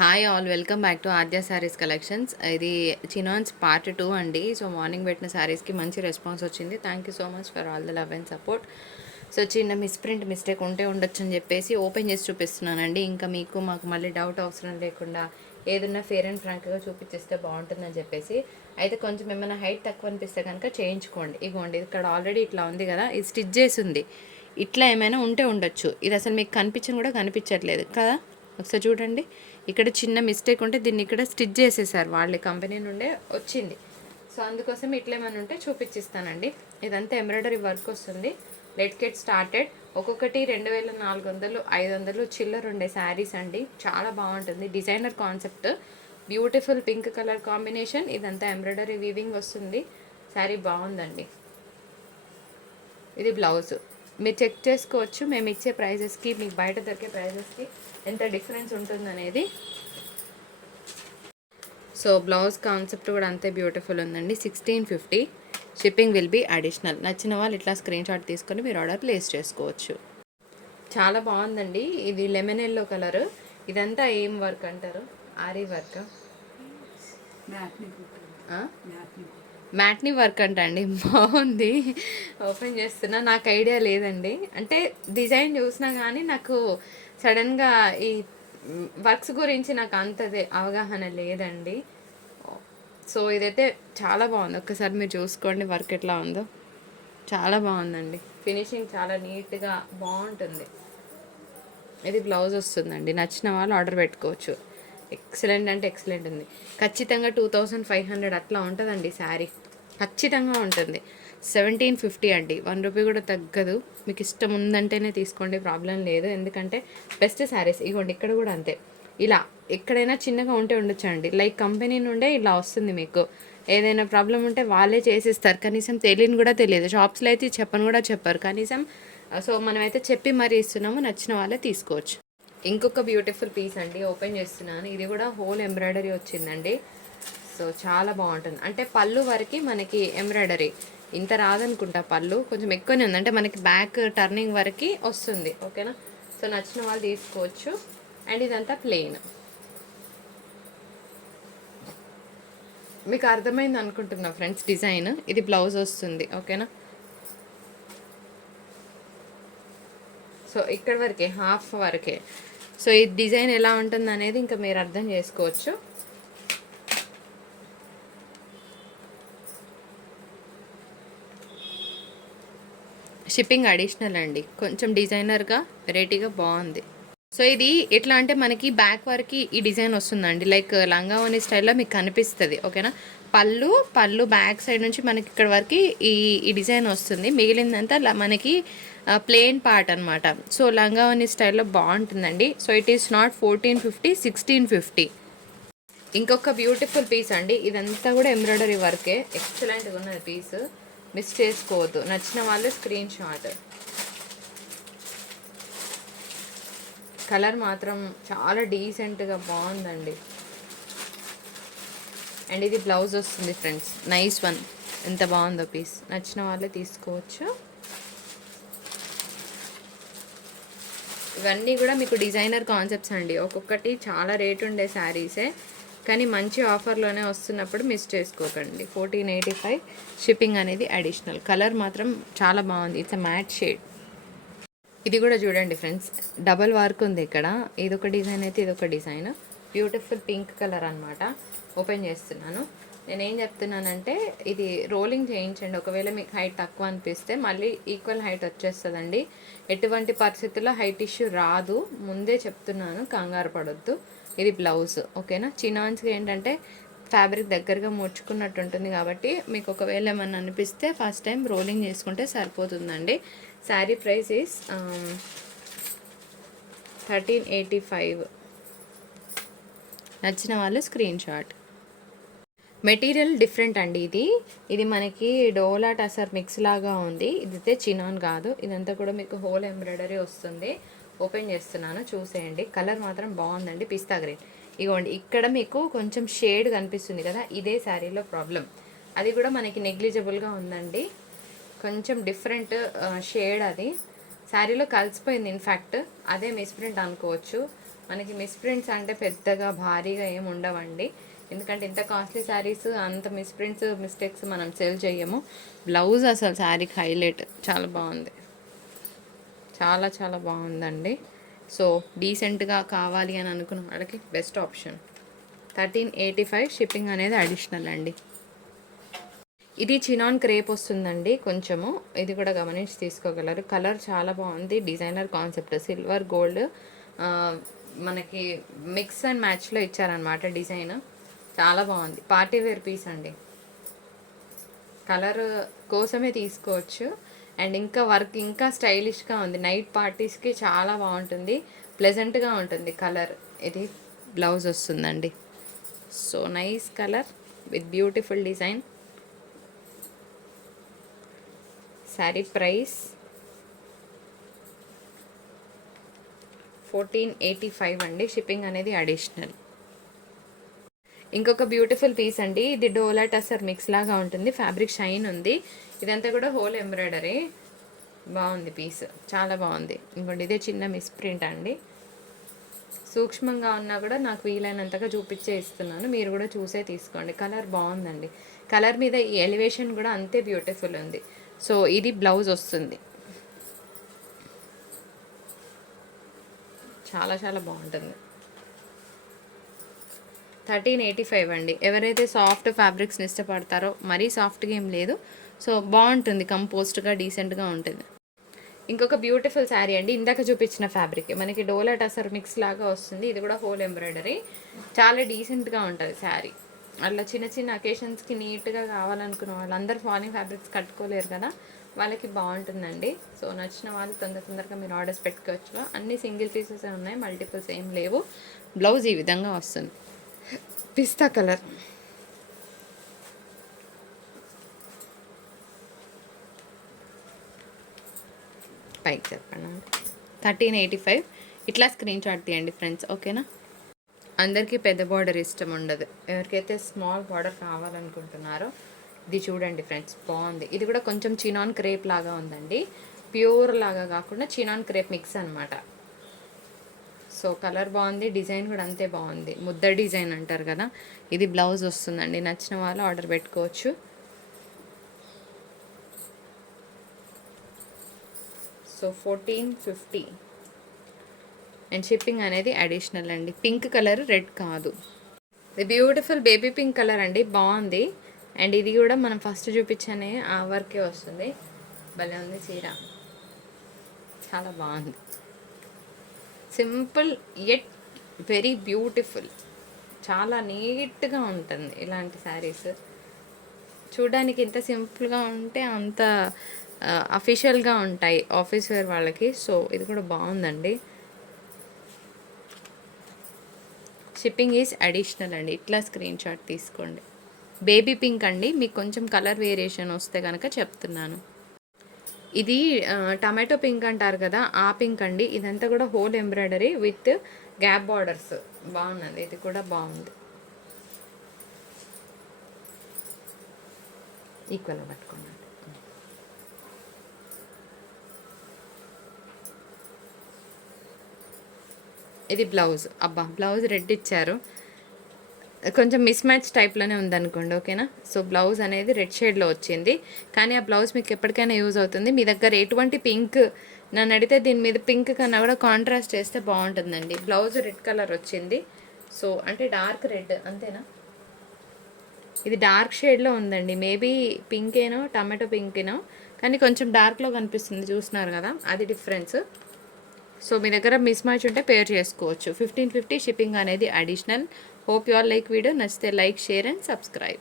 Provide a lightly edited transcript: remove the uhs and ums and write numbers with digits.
Hi all, welcome back to Aadya saris collections. ఇది చినాన్స్ part 2 అండి. So morning పెట్టిన శారీస్కి మంచి రెస్పాన్స్ వచ్చింది. Thank you so much for all the love and support. So చిన్న mistake ఉంటే ఉండొచ్చు అని చెప్పేసి ఓపెన్ చేసి చూపిస్తున్నానండి. ఇంకా మీకు మాకు మళ్ళీ డౌట్ అవసరం లేకుండా ఏదన్నా ఫేర్ అండ్ ఫ్రాంక్గా చూపించేస్తే బాగుంటుందని చెప్పేసి. అయితే కొంచెం ఏమైనా హైట్ తక్కువ అనిపిస్తే కనుక చేయించుకోండి. ఇగోండి, ఇక్కడ ఆల్రెడీ ఇట్లా ఉంది కదా, ఇది స్టిచ్ చేసి ఉంది. ఇట్లా ఏమైనా ఉంటే ఉండొచ్చు. ఇది అసలు మీకు కనిపించని కూడా కనిపించట్లేదు కదా. ఒకసారి చూడండి, ఇక్కడ చిన్న మిస్టేక్ ఉంటే దీన్ని ఇక్కడ స్టిచ్ చేసేసారు వాళ్ళ కంపెనీ నుండే వచ్చింది. సో అందుకోసం ఇట్లా ఏమైనా ఉంటే చూపించిస్తానండి. ఇదంతా ఎంబ్రాయిడరీ వర్క్ వస్తుంది. Let get started. ఒక్కొక్కటి 2400 500 చిల్లర ఉండే శారీస్ అండి. చాలా బాగుంటుంది. Designer concept, beautiful pink colour combination. ఇదంతా ఎంబ్రాయిడరీ వీవింగ్ వస్తుంది. శారీ బాగుందండి. ఇది బ్లౌజ్ మీరు చెక్ చేసుకోవచ్చు. మేము ఇచ్చే ప్రైజెస్కి మీకు బయట దొరికే ప్రైజెస్కి ఎంత డిఫరెన్స్ ఉంటుందనేది. సో బ్లౌజ్ కాన్సెప్ట్ కూడా అంతే బ్యూటిఫుల్ ఉందండి. 1650. Shipping will be additional. నచ్చిన వాళ్ళు ఇట్లా స్క్రీన్ షాట్ తీసుకొని మీరు ఆర్డర్ ప్లేస్ చేసుకోవచ్చు. చాలా బాగుందండి. ఇది లెమన్ ఎల్లో కలర్. ఇదంతా ఏం వర్క్ అంటారు? ఆరీ వర్క్, మ్యాట్నీ వర్క్ అంట అండి. బాగుంది. ఓపెన్ చేస్తున్నా. నాకు ఐడియా లేదండి. అంటే డిజైన్ చూసినా కానీ నాకు సడన్గా ఈ వర్క్స్ గురించి నాకు అంతదే అవగాహన లేదండి. సో ఇదైతే చాలా బాగుంది. ఒక్కసారి మీరు చూసుకోండి వర్క్ ఎట్లా ఉందో. చాలా బాగుందండి. ఫినిషింగ్ చాలా నీట్గా బాగుంటుంది. ఇది బ్లౌజ్ వస్తుందండి. నచ్చిన వాళ్ళు ఆర్డర్ పెట్టుకోవచ్చు. ఎక్సలెంట్ అంటే ఎక్సలెంట్ ఉంది. ఖచ్చితంగా 2500 అట్లా ఉంటుందండి శారీ. ఖచ్చితంగా ఉంటుంది. 1750 అండి. 1 రూపీ కూడా తగ్గదు. మీకు ఇష్టం ఉందంటేనే తీసుకోండి, ప్రాబ్లం లేదు. ఎందుకంటే బెస్ట్ శారీస్. ఇగోండి, ఇక్కడ కూడా అంతే. ఇలా ఎక్కడైనా చిన్నగా ఉంటే ఉండొచ్చండి. లైక్ కంపెనీ నుండే ఇలా వస్తుంది. మీకు ఏదైనా ప్రాబ్లం ఉంటే వాళ్ళే చేసిస్తారు. కనీసం తెలియని కూడా తెలియదు. షాప్స్లో అయితే చెప్పని కూడా చెప్పారు కనీసం. సో మనమైతే చెప్పి మరీ ఇస్తున్నాము. నచ్చిన వాళ్ళే తీసుకోవచ్చు. ఇంకొక బ్యూటిఫుల్ పీస్ అండి. ఓపెన్ చేస్తున్నాను. ఇది కూడా హోల్ ఎంబ్రాయిడరీ వచ్చిందండి. సో చాలా బాగుంటుంది. అంటే పళ్ళు వరకు మనకి ఎంబ్రాయిడరీ ఇంత రాదనుకుంటా. పళ్ళు కొంచెం ఎక్కువనే ఉంది. అంటే మనకి బ్యాక్ టర్నింగ్ వరకు వస్తుంది. ఓకేనా. సో నచ్చిన వాళ్ళు తీసుకోవచ్చు. అండ్ ఇదంతా ప్లెయిన్. మీకు అర్థమైంది అనుకుంటున్నా ఫ్రెండ్స్ డిజైన్. ఇది బ్లౌజ్ వస్తుంది. ఓకేనా. సో ఇక్కడ వరకే, హాఫ్ వరకే. సో ఈ డిజైన్ ఎలా ఉంటుంది అనేది ఇంకా మీరు అర్థం చేసుకోవచ్చు. షిప్పింగ్ అడిషనల్ అండి. కొంచెం డిజైనర్గా వెరైటీగా బాగుంది. సో ఇది ఎట్లా అంటే మనకి బ్యాక్ వరకు ఈ డిజైన్ వస్తుందండి. లైక్ లంగావోని స్టైల్లో మీకు కనిపిస్తుంది. ఓకేనా. పళ్ళు బ్యాక్ సైడ్ నుంచి మనకి ఇక్కడ వరకు ఈ డిజైన్ వస్తుంది. మిగిలిందంతా మనకి ప్లెయిన్ పార్ట్ అనమాట. సో లంగావోని స్టైల్లో బాగుంటుందండి. So it is not 1450, 1650. ఇంకొక బ్యూటిఫుల్ పీస్ అండి. ఇదంతా కూడా ఎంబ్రాయిడరీ వర్కే. ఎక్సలెంట్గా ఉన్నది పీస్. మిస్ చేసుకోవద్దు. నచ్చిన వాళ్ళు స్క్రీన్ షాట్. కలర్ మాత్రం చాలా డీసెంట్గా బాగుందండి. అండ్ ఇది బ్లౌజ్ వస్తుంది ఫ్రెండ్స్. Nice one. ఎంత బాగుందో పీస్. నచ్చిన వాళ్ళే తీసుకోవచ్చు. ఇవన్నీ కూడా మీకు డిజైనర్ కాన్సెప్ట్స్ అండి. ఒక్కొక్కటి చాలా రేట్ ఉండే శారీసే, కానీ మంచి ఆఫర్లోనే వస్తున్నప్పుడు మిస్ చేసుకోకండి. 1485. షిప్పింగ్ అనేది అడిషనల్. కలర్ మాత్రం చాలా బాగుంది. It's a matte shade. ఇది కూడా చూడండి ఫ్రెండ్స్, డబల్ వర్క్ ఉంది ఇక్కడ. ఇదొక డిజైన్ అయితే ఇదొక డిజైన్. బ్యూటిఫుల్ పింక్ కలర్ అనమాట. ఓపెన్ చేస్తున్నాను. నేనేం చెప్తున్నానంటే ఇది రోలింగ్ చేయించండి. ఒకవేళ మీకు హైట్ తక్కువ అనిపిస్తే మళ్ళీ ఈక్వల్ హైట్ వచ్చేస్తుందండి. ఎటువంటి పరిస్థితుల్లో హైట్ ఇష్యూ రాదు. ముందే చెప్తున్నాను, కంగారు పడొద్దు. ఇది బ్లౌజ్. ఓకేనా. చినాన్స్కి ఏంటంటే ఫ్యాబ్రిక్ దగ్గరగా ముడుచుకున్నట్టు ఉంటుంది కాబట్టి మీకు ఒకవేళ ఏమన్నా అనిపిస్తే ఫస్ట్ టైం రోలింగ్ చేసుకుంటే సరిపోతుందండి. Sari price is 1385. నచ్చిన వాళ్ళు స్క్రీన్ షాట్. మెటీరియల్ డిఫరెంట్ అండి. ఇది మనకి డోలా టసర్ మిక్స్ లాగా ఉంది. ఇదైతే చినాన్ కాదు. ఇదంతా కూడా మీకు హోల్ ఎంబ్రాయిడరీ వస్తుంది. ఓపెన్ చేస్తున్నాను, చూసేయండి. కలర్ మాత్రం బాగుందండి. పిస్తా గ్రీన్. ఇగోండి, ఇక్కడ మీకు కొంచెం షేడ్ కనిపిస్తుంది కదా, ఇదే శారీలో ప్రాబ్లం. అది కూడా మనకి నెగ్లిజిబుల్గా ఉందండి. కొంచెం డిఫరెంట్ షేడ్. అది శారీలో కలిసిపోయింది. ఇన్ఫ్యాక్ట్ అదే మిస్ప్రింట్ అనుకోవచ్చు. మనకి మిస్ప్రింట్స్ అంటే పెద్దగా భారీగా ఏమి ఉండవండి, ఎందుకంటే ఇంత కాస్ట్లీ శారీస్ అంత మిస్ప్రింట్స్ మిస్టేక్స్ మనం సేల్ చేయము. బ్లౌజ్ అసలు శారీకి హైలైట్, చాలా బాగుంది, చాలా చాలా బాగుందండి. సో డీసెంట్గా కావాలి అని అనుకున్న వాళ్ళకి బెస్ట్ ఆప్షన్. 1385 షిప్పింగ్ అనేది అడిషనల్ అండి. ఇది చినాన్ క్రేప్ వస్తుందండి కొంచెము, ఇది కూడా గమనించి తీసుకోగలరు. కలర్ చాలా బాగుంది, డిజైనర్ కాన్సెప్ట్, సిల్వర్ గోల్డ్ మనకి మిక్స్ అండ్ మ్యాచ్లో ఇచ్చారనమాట డిజైన్. చాలా బాగుంది, పార్టీ వేర్ పీస్ అండి. కలర్ కోసమే తీసుకోవచ్చు. అండ్ ఇంకా వర్క్ ఇంకా స్టైలిష్గా ఉంది, నైట్ పార్టీస్కి చాలా బాగుంటుంది, ప్లెజెంట్గా ఉంటుంది కలర్. ఇది బ్లౌజ్ వస్తుందండి. So nice colour with beautiful design. Sari price 1485 అండి, షిప్పింగ్ అనేది అడిషనల్. ఇంకొక బ్యూటిఫుల్ పీస్ అండి, ఇది డోలా టసర్ మిక్స్ లాగా ఉంటుంది, ఫ్యాబ్రిక్ షైన్ ఉంది, ఇదంతా కూడా హోల్ ఎంబ్రాయిడరీ. బాగుంది పీస్, చాలా బాగుంది. ఇంకోటి ఇదే చిన్న మిస్ ప్రింట్ అండి, సూక్ష్మంగా ఉన్నా కూడా నాకు వీలైనంతగా చూపించే ఇస్తున్నాను, మీరు కూడా చూసే తీసుకోండి. కలర్ బాగుందండి, కలర్ మీద ఈ ఎలివేషన్ కూడా అంతే బ్యూటిఫుల్ ఉంది. సో ఇది బ్లౌజ్ వస్తుంది, చాలా చాలా బాగుంటుంది. 1385 అండి. ఎవరైతే సాఫ్ట్ ఫ్యాబ్రిక్స్ని ఇష్టపడతారో, మరీ సాఫ్ట్గా ఏం లేదు, సో బాగుంటుంది, కంపోస్ట్గా డీసెంట్గా ఉంటుంది. ఇంకొక బ్యూటిఫుల్ శారీ అండి, ఇందాక చూపించిన ఫ్యాబ్రిక్ మనకి డోలా టసర్ మిక్స్ లాగా వస్తుంది, ఇది కూడా హోల్ ఎంబ్రాయిడరీ, చాలా డీసెంట్గా ఉంటుంది శారీ. అట్లా చిన్న చిన్న అకేషన్స్కి నీట్గా కావాలనుకున్న వాళ్ళందరూ ఫాలింగ్ ఫ్యాబ్రిక్స్ కట్టుకోలేరు కదా, వాళ్ళకి బాగుంటుందండి. సో నచ్చిన వాళ్ళు తొందరగా మీరు ఆర్డర్స్ పెట్టుకోవచ్చు. అన్ని సింగిల్ పీసెస్ ఉన్నాయి, మల్టిపుల్స్ ఏం లేవు. బ్లౌజ్ ఈ విధంగా వస్తుంది, పిస్తా కలర్. పైకి చెప్పండి. 1385 ఇట్లా స్క్రీన్ షాట్ తీయండి ఫ్రెండ్స్, ఓకేనా. అందరికీ పెద్ద బార్డర్ ఇష్టం ఉండదు, ఎవరికైతే స్మాల్ బార్డర్ కావాలనుకుంటున్నారో ఇది చూడండి ఫ్రెండ్స్, బాగుంది. ఇది కూడా కొంచెం చినాన్ క్రేప్ లాగా ఉందండి, ప్యూర్ లాగా కాకుండా చినాన్ క్రేప్ మిక్స్ అనమాట. సో కలర్ బాగుంది, డిజైన్ కూడా అంతే బాగుంది, ముద్ద డిజైన్ అంటారు కదా. ఇది బ్లౌజ్ వస్తుందండి, నచ్చిన వాళ్ళు ఆర్డర్ పెట్టుకోవచ్చు. సో 1450 అండ్ షిప్పింగ్ అనేది అడిషనల్ అండి. పింక్ కలర్, రెడ్ కాదు, ఇది బ్యూటిఫుల్ బేబీ పింక్ కలర్ అండి, బాగుంది. అండ్ ఇది కూడా మనం ఫస్ట్ చూపించనే ఆ వర్కే వస్తుంది, భలే ఉంది చీర, చాలా బాగుంది. సింపుల్ ఎట్ వెరీ బ్యూటిఫుల్, చాలా నీట్గా ఉంటుంది. ఇలాంటి శారీస్ చూడడానికి ఎంత సింపుల్గా ఉంటే అంత అఫీషియల్గా ఉంటాయి ఆఫీస్ వేర్ వాళ్ళకి. సో ఇది కూడా బాగుందండి. షిప్పింగ్ ఈజ్ అడిషనల్ అండి, ఇట్లా స్క్రీన్ షాట్ తీసుకోండి. బేబీ పింక్ అండి, మీకు కొంచెం కలర్ వేరియేషన్ వస్తే కనుక చెప్తున్నాను. ఇది టమాటో పింక్ అంటారు కదా, ఆ పింక్ అండి. ఇదంతా కూడా whole embroidery with gap borders, బాగున్నది, ఇది కూడా బాగుంది. ఈక్వల్గా పట్టుకోండి. ఇది బ్లౌజ్, అబ్బా బ్లౌజ్ రెడ్ ఇచ్చారు, కొంచెం మిస్ మ్యాచ్ టైప్లోనే ఉందనుకోండి, ఓకేనా. సో బ్లౌజ్ అనేది రెడ్ షేడ్లో వచ్చింది, కానీ ఆ బ్లౌజ్ మీకు ఎప్పటికైనా యూజ్ అవుతుంది. మీ దగ్గర ఎటువంటి పింక్ నన్ను అడిగితే దీని మీద పింక్ కన్నా కూడా కాంట్రాస్ట్ చేస్తే బాగుంటుందండి. బ్లౌజ్ రెడ్ కలర్ వచ్చింది, సో అంటే డార్క్ రెడ్ అంతేనా. ఇది డార్క్ షేడ్లో ఉందండి, మేబీ పింక్ ఏనో టమాటో పింక్ ఏనో, కానీ కొంచెం డార్క్లో కనిపిస్తుంది, చూస్తున్నారు కదా, అది డిఫరెన్స్. సో మీ దగ్గర మిస్ మ్యాచ్ ఉంటే పేర్ చేసుకోవచ్చు. 1550 షిప్పింగ్ అనేది additional. Hope you all like video, నచ్చితే లైక్, షేర్ అండ్ సబ్స్క్రైబ్.